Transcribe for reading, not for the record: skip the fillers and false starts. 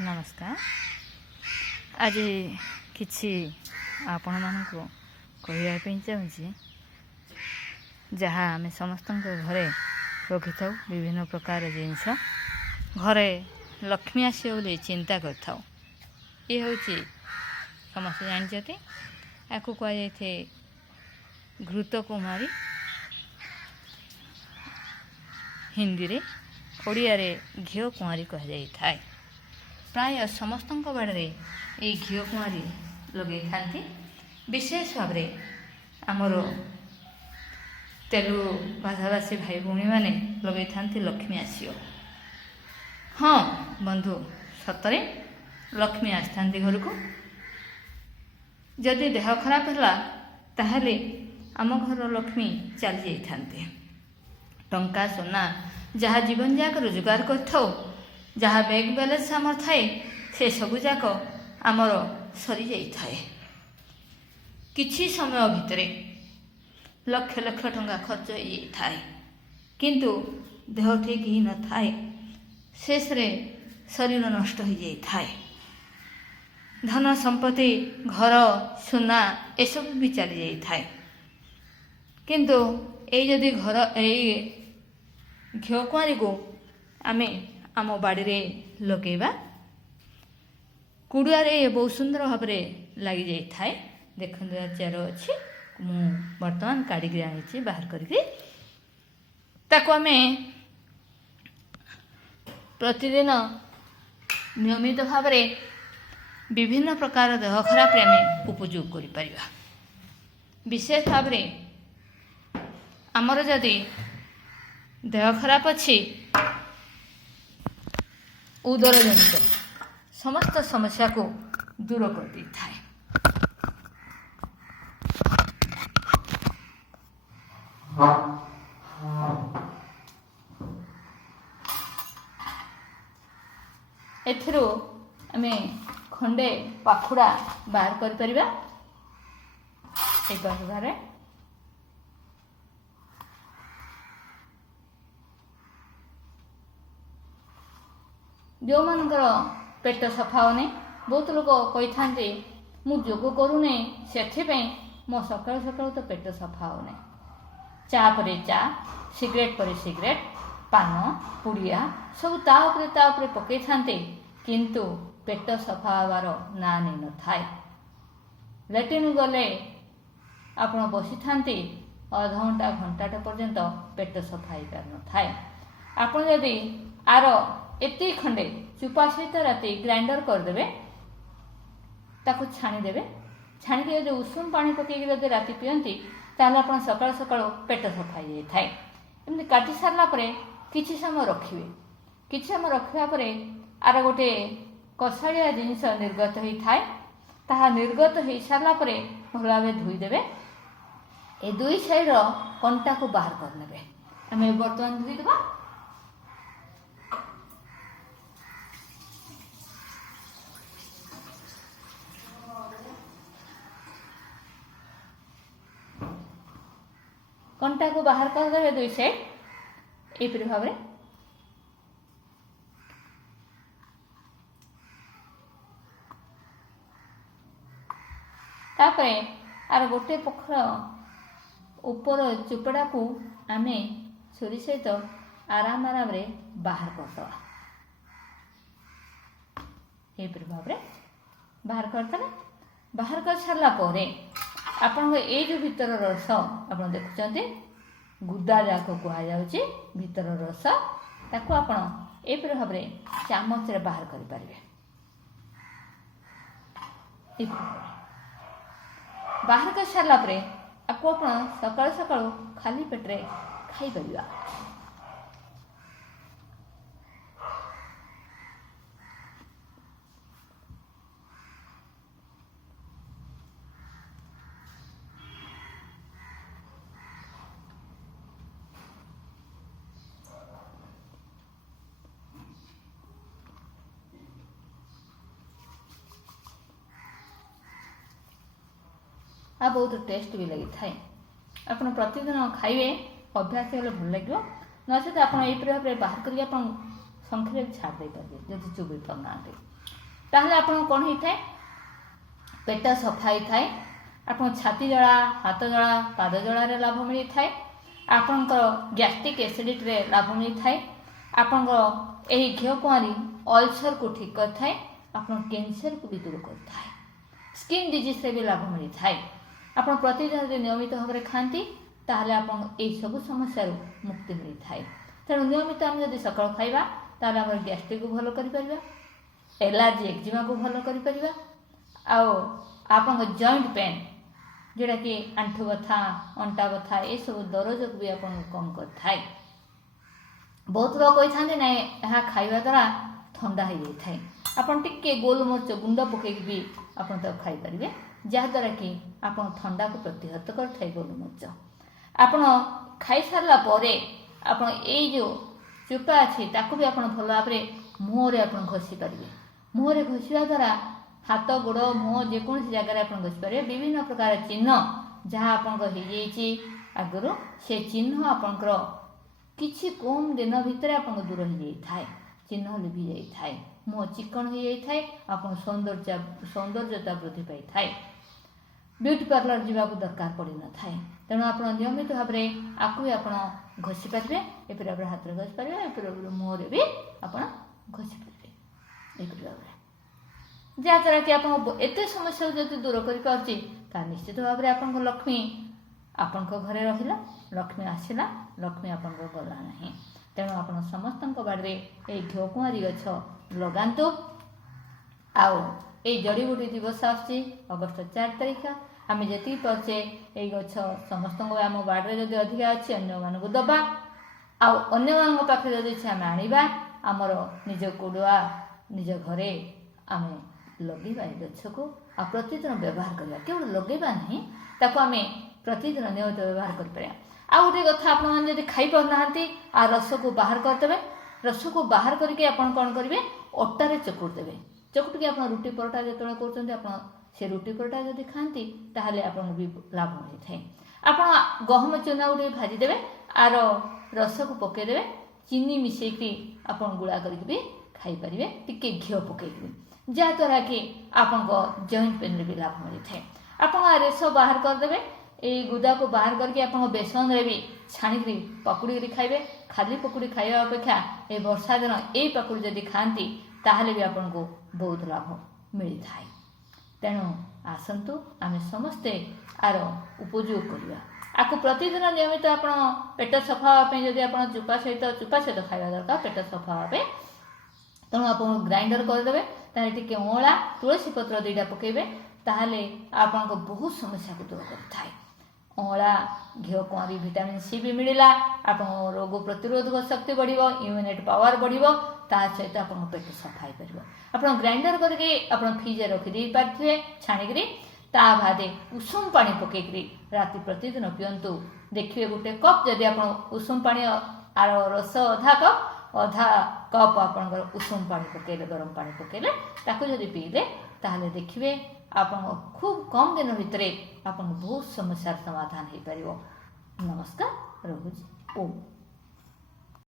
नमस्कार। आज किछि आपण मानकु कहवाई चाहूँगी जहाँ आम समस्त घरे रखि था विभिन्न प्रकार जिनस घरे लक्ष्मी आसो बोली चिंता कर ये हूँ समस्त जानते या कहुए घृत कुमारी हिंदी रे ओडिया रे घीओ कुमारी कह प्राय समस्त बाड़े ये घीओ कुमारी लगे था विशेष भाव आमर तेलुगु भाषाभाषी भाई भौणी मैंने लगे था लक्ष्मी आसियो। हाँ बंधु सतरे लक्ष्मी आसता घर को जदि देह खराब है ताहले आम घर लक्ष्मी चली जाते टंका सोना जहाँ जीवन जाक रोजगार कर जहाँ बैंक बैलेंस आमर थाए से सबू जाक आमर सरी जाए किछि समय भितर लक्ष लक्ष टंका खर्च हो किंतु देह ठीक ही न थाए शेष रे शरीर नष्ट हो जाए धन संपत्ति घर सुना एसब भी चली जाए किंतु ये जदि घर घीओ कुआरी को आमे आम बाड़ी रे लगेबा कुड़ुआरे बहुत सुंदर भाव लगी जाए देखते चेर अच्छी मु बर्तमान काढ़ी आनी बाहर करके आमे प्रतिदिन नियमित भाव विभिन्न प्रकार देह खराब आम उपयोग कर विशेष भाव आमर जदि देह खराब अच्छी उदर जनित समस्त समस्या को दूर कर दी था। एथिरो आमे खंडे पाखुड़ा बाहर कर परिबा बारे जो मानकर पेट सफा होने बहुत लोग कही था मुझ योग करूने से मो सकाल सकाल तो पेट सफा होने चा पर चा सिगरेट पर सिगरेट पान पुड़िया सब ताऊपर पकई था किंतु पेट सफा हबार ना नहीं न थाए लैट्रिन गले आपण बसी था अध घंटा घंटाटे पर्यंत पेट सफा हो पार न थाए आपण जदि आर एति खंडे चुपा सहित राति ग्राइंडर करदे ताकू छाणीदे छाणी जो उषुम पानी पकईक राति पियंती ताहले आपण सकाळ सकाळ पेट सफा हो जाए एमती काटी सारा किछि समय रखिए किछि समय रखा आर गोटे कषाड़िया जिनिस निर्गत होई थाए ताहा निर्गत हो सारा भल भाव धोईदे ए दुई साइड कंटा को बाहर करने आम बर्तमान धोईदेवा कंटा को बाहर करदे दुई साइड एपरी भाव तापरे आर गोटे पखर ऊपर चुपड़ा को आमे छुरी सहित आराम आराम रे बाहर करदवा एपरी भाव बाहर करदे बाहर कर सारा परे आपण ये जो भीतर रस आप देखुं गुदा जाक कहुचे भीतर रस ताको आपण एपरी भाव चामच रे बाहर करें बाहर कर सारा आपको आपण सकाल सकाल खाली पेट्रे खाई परिबा आ बहुत टेस्ट भी लगी थाए आपण प्रतिदिन खाइबे अभ्यास हेले भल लगे नचेत आप भाव बाहर करके संख्या छाड़ दे पारे जब चुबई पाना। ताहले आपन कोन होइथाय पेट सफा होइथाय आपन छाती जला हाथ जला पाद जला रे लाभ मिली थाए आपनकर गैस्ट्रिक एसिडिटी रे लाभ मिली थाए आपनकर एही घिओ कुआरी अल्सर को ठीक कर थाए आपन कैंसर को भी दूर कर थाए स्किन डिजीज रे भी लाभ मिली थाए आपन प्रतिदिन यदि नियमित भाव में खाती ताहले आपन एही सब समस्या मुक्ति मिली थाए तेणु नियमित आम जब सकाळ खाइबा ताहले हमर गैस्ट्रिक को भलो करि परिबा एलर्जी एक्जिमा को भलो करि परिबा आउ आपन जॉइंट पेन जोड़ा कि आंठु बथा अंटा बथा ये सब दरज को भी आपन कम कर थाए बहुत लोग कही था ना यह खाइबा द्वारा ठंडा हो जाए आपन टिके गोलमरीच गुंड पकई भी आपन तक खाई परिबे जहाद्वारा कि आपन ठंडा को प्रतिहत कर थाए गोलमरीच आपन खाई सारला परे आपन ए जो चुपा अच्छी ताकू भी आपन भल भाव मुँह रे आपन घसी पारिबे मुँह रे घसीवा द्वारा हाथ गोड़ मुँह जेकोसी जगार आप घसी पारे विभिन्न प्रकार चिन्ह जहाँ आप आगु से चिन्ह आपंकर किछि कम दिन भितर आप दूर हो जाए चिन्ह लिभि जाए मुँह चिकन हो जाए आप सौंदर्यता वृद्धि पाई थाए ब्यूटी पार्लर जावाक दरकार पड़ न था तेणु आप नियमित भाव में आपको भी आप घसी पारे एपरी भाव हाथ में घसी पारे एपरी मुँह भी आप घसी पारे एपरी भाव जहाँद्वारा कि आप एत समस्या जब दूर कर निश्चित भाव में आप लक्ष्मी आपण घरे रहा लक्ष्मी आसला लक्ष्मी आप गला ना तेणु आप समस्त बाड़े ये घिओ कुआरी गछ लगातु आउ ये जड़ीबूटी दिवस आसुची अगस्ट 4 तारिख आम जी पाचे ये गछ समस्त आम बाड़े जदि अधिका अच्छी अन्य दबा आने पाखे जदि आम आनिबा आमर निज कुड़ुआ निज घरे आम लगेबा गछ को आ प्रतिदिन व्यवहार करवा केवल लगेबा नहीं ताको आम प्रतिदिन नियमित व्यवहार कर आ गोटे कथा आप खाई पाना आ रस को बाहर करदे रस को बाहर करके आपन कौन करेंगे अटारे चकुट देवे चकुट के आप रुटी परोटा जो कर से रुटी परोटा जब खाती ताहले आपन भी लाभ मिलता है आप गहम चूना गोटे भाजीदेवे आर रस को पकईदे चीनी मिसेकी आप गुड़ा करके भी खाईपारे टिके घिओ पकईकि जहाँद्वारा कि आप जॉइंट पेन भी लाभ मिलता है आप रेस बाहर करदे ये गुदा को बाहर करके आप बेसन रे भी छाणी पकुड़ी खाइबे खाली पकुड़ी खाइबा अपेक्षा ये वर्षा दिन यही पकुड़ी जदि खाती ताहले भी आपन को बहुत लाभ मिलता है तेणु आसतु आम समस्ते आर उपयोग करवा आपको प्रतिदिन नियमित आप पेट सफा जदि आप चुपा सहित खावा दरकार पेट सफा हे तेणु आप ग्राइंडर करदे टे अँला तुलसी पत्र 2टा पकेबे ताहले आपन बहुत समस्या को दूर कर अँला घिओ कुआरी विटामिन सी भी मिलला आप रोग प्रतिरोधक शक्ति बढ़ इम्यूनिटी पावर बढ़ ता सहित आप पेट सफा हो पार आप ग्राइंडर करके आप फ्रिज रखिदे पारे छाणिकी ता बादे उषुम पानी पकईकरी राति प्रतिदिन पिंतु देखिए गोटे कप जदि आप उषुम पानी आर रस अधा कप आप उषुम पानी पकईले गरम पानी पकईले ताको जदि पीले ताहले देखिए आप खूब कम दिन भितर आप बहुत समस्या समाधान हो पार। नमस्कार रहुछि ओम।